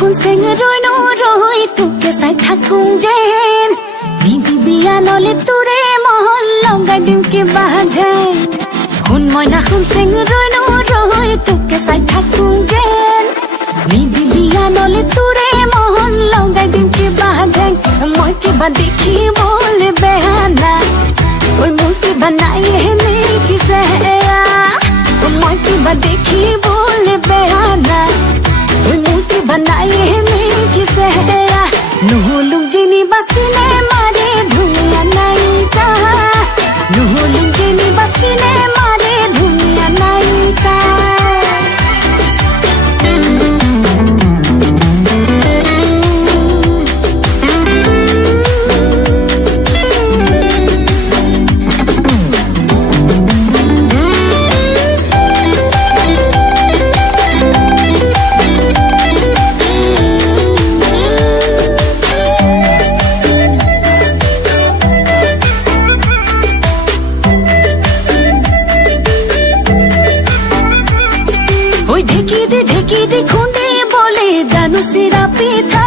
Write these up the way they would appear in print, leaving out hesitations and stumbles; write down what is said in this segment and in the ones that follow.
Hun seng roi no roi tu ke sai thakung jen Nidi biya nole ture mohon longa dim ke bajen Hun moi na hun seng roi no roi tu ke sai thakung jen Nidi biya nole ture mohon longa dim ke bajen Moi ke ba dekhi bole behana Oi moi ke banai hai nahi kise Moi ke ba dekhi bole behana बनाई है नहीं किसे नुहुलुम जिनी बसीने मारे धुनिया नहीं का नुहुलुम जिनी बसीने मारे धुनिया नहीं का ঢেকি দি খুঁড়ে বলে জানো সিরা পিঠা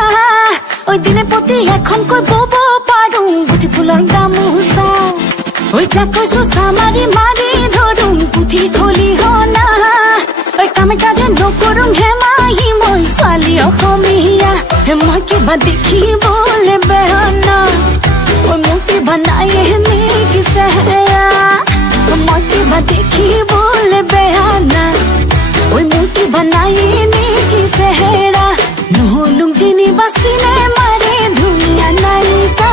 ওই দিনে প্রতি এখন কই বব পারুম গুটি ফুলর গামোচা ওই যা কইছো সামারি মারি ধরুম পুথি খলি হনা ওই কামে কাজে নকৰুম হেমাহি মই ছোৱালী অসমীয়া মই কিবা দেখি বলে বেহনা ওই মোক কিবা নাই হেনে কিছে মই কিবা দেখি বলে বেহনা ওই মুকি बनाई नी की सहरा नुहुलुम जिनी बसीने मारे दुनिया नहीं का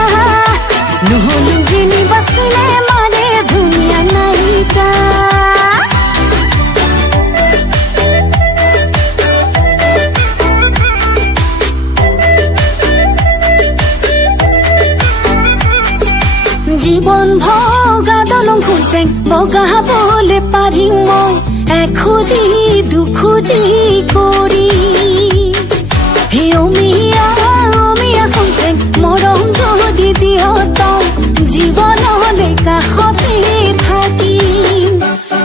नुहुलुम जिनी बसीने मारे दुनिया नहीं का जीवन भोगा दलং खुसें बगा बोले पारी মই খুঁজি দুখুজি করি হে অমিয়া অমিয়া শুনছেন মৰম যদি দিয়ত জীৱনলে কাষতে থাকিম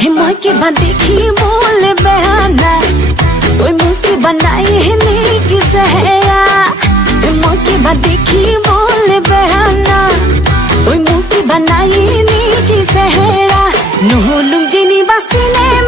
হে মই কিবা দেখিবলে বেয়া নাই ঐ মোক কিবা নাই হেনে কিছে হে মই কিবা দেখিবলে বেয়া নাই ঐ মোক কিবা নাই হেনে কিছে হেৰা নুহুলুম যিনি বাচিনে